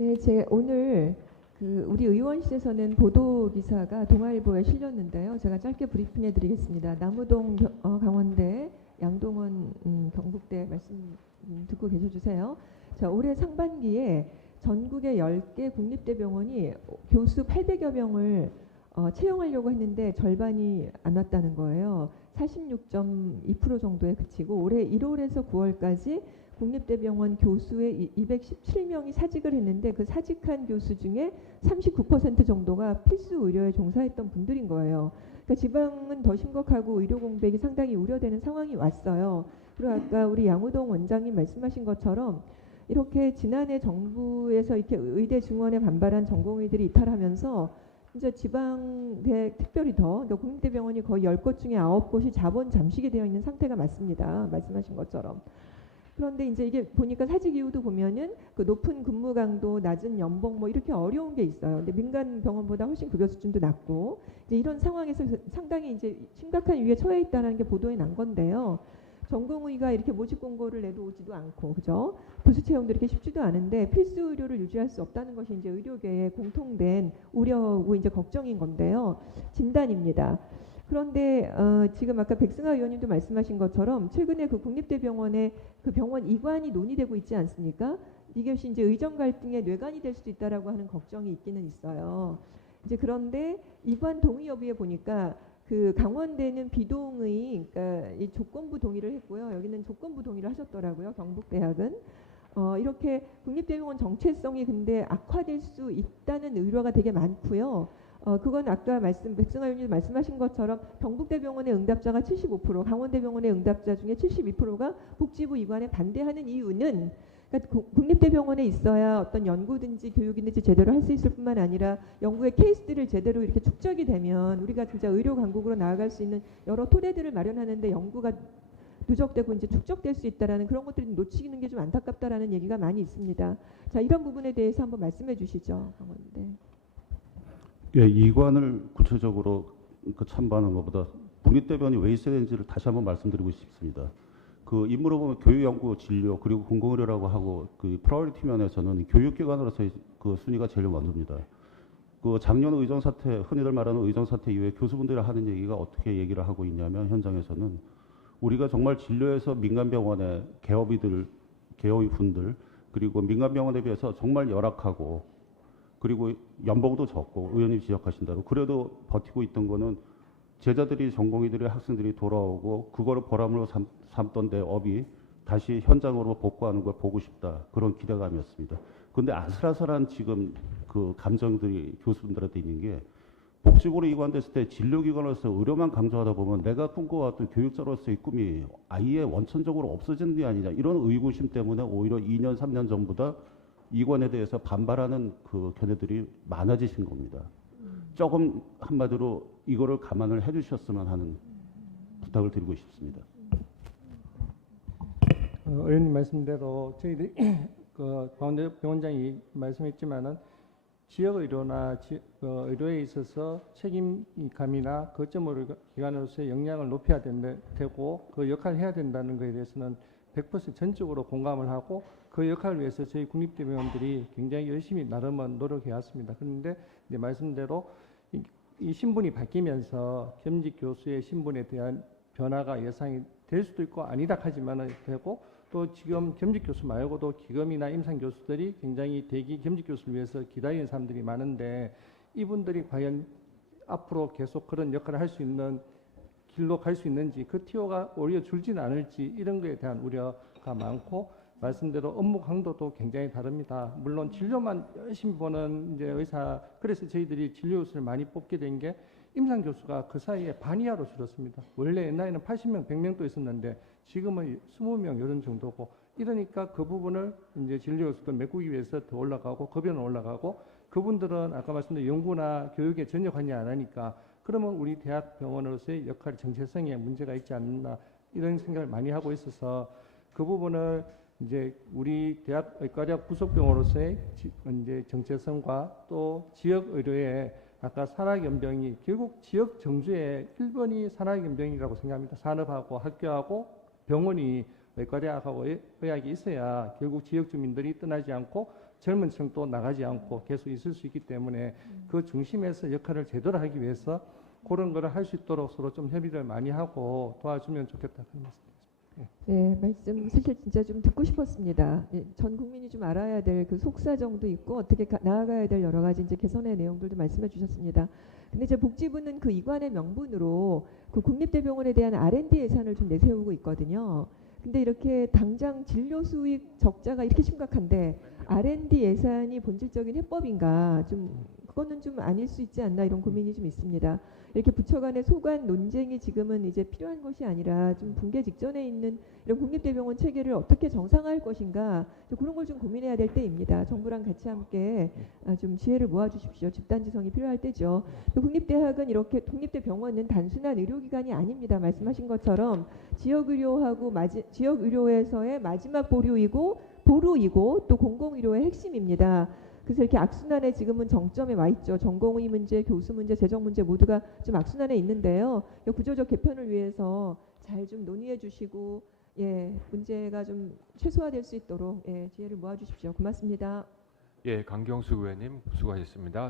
네, 제 오늘 우리 의원실에서는 보도 기사가 동아일보에 실렸는데요. 제가 짧게 브리핑해 드리겠습니다. 남우동 강원대, 양동원 경북대 말씀 듣고 계셔 주세요. 자, 올해 상반기에 전국의 10개 국립대병원이 교수 800여 명을 채용하려고 했는데 절반이 안 왔다는 거예요. 46.2% 정도에 그치고 올해 1월에서 9월까지 국립대병원 교수의 217명이 사직을 했는데 그 사직한 교수 중에 39% 정도가 필수 의료에 종사했던 분들인 거예요. 그러니까 지방은 더 심각하고 의료 공백이 상당히 우려되는 상황이 왔어요. 그리고 아까 우리 양우동 원장님 말씀하신 것처럼 이렇게 지난해 정부에서 이렇게 의대 증원에 반발한 전공의들이 이탈하면서 이제 지방대 특별히 더 국립대병원이 거의 10곳 중에 9곳이 자본 잠식이 되어 있는 상태가 맞습니다. 말씀하신 것처럼. 그런데 이제 이게 보니까 사직 이유도 보면은 그 높은 근무 강도, 낮은 연봉 뭐 이렇게 어려운 게 있어요. 근데 민간 병원보다 훨씬 급여 수준도 낮고 이제 이런 상황에서 상당히 이제 심각한 위기에 처해 있다는 게 보도에 난 건데요. 전공의가 이렇게 모집 공고를 내도 오지도 않고, 그죠? 부수 채용도 이렇게 쉽지도 않은데 필수 의료를 유지할 수 없다는 것이 이제 의료계의 공통된 우려고 이제 걱정인 건데요. 진단입니다. 그런데 지금 아까 백승하 의원님도 말씀하신 것처럼 최근에 그 국립대병원의 그 병원 이관이 논의되고 있지 않습니까? 이것이 이제 의정 갈등의 뇌관이 될 수도 있다라고 하는 걱정이 있기는 있어요. 이제 그런데 이관 동의 여부에 보니까 그 강원대는 비동의, 그러니까 이 조건부 동의를 했고요. 여기는 조건부 동의를 하셨더라고요. 경북대학은. 이렇게 국립대병원 정체성이 근데 악화될 수 있다는 의료가 되게 많고요. 그건 아까 백승하 의원님 말씀하신 것처럼 경북대병원의 응답자가 75%, 강원대병원의 응답자 중에 72%가 복지부 이관에 반대하는 이유는 그러니까 국립대병원에 있어야 어떤 연구든지 교육이든지 제대로 할 수 있을 뿐만 아니라 연구의 케이스들을 제대로 이렇게 축적이 되면 우리가 진짜 의료 강국으로 나아갈 수 있는 여러 토대들을 마련하는데 연구가 누적되고 이제 축적될 수 있다라는 그런 것들이 놓치는 게 좀 안타깝다라는 얘기가 많이 있습니다. 자, 이런 부분에 대해서 한번 말씀해 주시죠, 강원대. 예, 이관을 구체적으로 참반하는 것보다 국립대병원이 왜 있어야 되는지를 다시 한번 말씀드리고 싶습니다. 그 인물을 보면 교육, 연구, 진료 그리고 공공의료라고 하고 그 프라이어리티 면에서는 교육기관으로서의 그 순위가 제일 먼저입니다. 그 작년 의정 사태, 흔히들 말하는 의정 사태 이후에 교수분들이 하는 얘기가 어떻게 얘기를 하고 있냐면 현장에서는 우리가 정말 진료에서 민간병원의 개업이분들 그리고 민간병원에 비해서 정말 열악하고 그리고 연봉도 적고 의원님 지적하신 대로 그래도 버티고 있던 거는 제자들이 전공의들이 학생들이 돌아오고 그거를 보람으로 삼던 데 업이 다시 현장으로 복구하는 걸 보고 싶다 그런 기대감이었습니다. 그런데 아슬아슬한 지금 그 감정들이 교수분들한테 있는 게 복지부로 이관됐을 때 진료기관으로서 의료만 강조하다 보면 내가 꿈꿔왔던 교육자로서의 꿈이 아예 원천적으로 없어지는 게 아니냐 이런 의구심 때문에 오히려 2년 3년 전보다 이관에 대해서 반발하는 그 견해들이 많아지신 겁니다. 조금 한마디로 이거를 감안을 해주셨으면 하는 부탁을 드리고 싶습니다. 의원님 말씀대로 저희들이 그 강원대 병원장이 말씀했지만은 지역 의료나 의료에 있어서 책임감이나 거점 기관으로서의 역량을 높여야 되고 그 역할을 해야 된다는 것에 대해서는 100% 전적으로 공감을 하고 그 역할을 위해서 저희 국립대병원들이 굉장히 열심히 나름은 노력해 왔습니다. 그런데 이제 말씀대로 이 신분이 바뀌면서 겸직 교수의 신분에 대한 변화가 예상이 될 수도 있고 아니다 하지만은 되고 또 지금 겸직 교수 말고도 기검이나 임상 교수들이 굉장히 대기 겸직 교수를 위해서 기다리는 사람들이 많은데 이분들이 과연 앞으로 계속 그런 역할을 할 수 있는 길로 갈 수 있는지 그 티오가 오히려 줄지는 않을지 이런 거에 대한 우려가 많고 말씀대로 업무 강도도 굉장히 다릅니다. 물론 진료만 열심히 보는 이제 의사 그래서 저희들이 진료 교수를 많이 뽑게 된 게 임상 교수가 그 사이에 반 이하로 줄었습니다. 원래 옛날에는 80명, 100명도 있었는데 지금은 20명 이런 정도고 이러니까 그 부분을 이제 진료 교수도 메꾸기 위해서 더 올라가고 급여는 올라가고 그분들은 아까 말씀드린 연구나 교육에 전혀 관여 안 하니까 그러면 우리 대학 병원으로서의 역할 정체성에 문제가 있지 않나 이런 생각을 많이 하고 있어서 그 부분을 이제 우리 대학 의과대학 부속병원으로서의 이제 정체성과 또 지역 의료의 아까 산학연병이 결국 지역 정주의 1번이 산학연병이라고 생각합니다. 산업하고 학교하고 병원이 의과대학하고 의학이 있어야 결국 지역 주민들이 떠나지 않고 젊은 층도 나가지 않고 계속 있을 수 있기 때문에 그 중심에서 역할을 제대로 하기 위해서 그런 거를 할 수 있도록 서로 좀 협의를 많이 하고 도와주면 좋겠다 그런 말씀. 네, 말씀 사실 진짜 좀 듣고 싶었습니다. 예, 전 국민이 좀 알아야 될 그 속사정도 있고 어떻게 나아가야 될 여러 가지 이제 개선의 내용들도 말씀해 주셨습니다. 근데 이제 복지부는 그 이관의 명분으로 그 국립대병원에 대한 R&D 예산을 좀 내세우고 있거든요. 근데 이렇게 당장 진료 수익 적자가 이렇게 심각한데 R&D 예산이 본질적인 해법인가 좀 그거는 좀 아닐 수 있지 않나 이런 고민이 좀 있습니다. 이렇게 부처 간의 소관 논쟁이 지금은 이제 필요한 것이 아니라 좀 붕괴 직전에 있는 이런 국립대병원 체계를 어떻게 정상화할 것인가 그런 걸 좀 고민해야 될 때입니다. 정부랑 같이 함께 좀 지혜를 모아주십시오. 집단지성이 필요할 때죠. 국립대학은 이렇게 국립대병원은 단순한 의료기관이 아닙니다. 말씀하신 것처럼 지역의료하고 지역의료에서의 마지막 보루이고 또 공공의료의 핵심입니다. 그래서 이렇게 악순환에 지금은 정점에 와 있죠. 전공의 문제, 교수 문제, 재정 문제 모두가 좀 악순환에 있는데요. 구조적 개편을 위해서 잘 좀 논의해 주시고 예, 문제가 좀 최소화될 수 있도록 예, 지혜를 모아 주십시오. 고맙습니다. 예, 강경수 의원님 수고하셨습니다.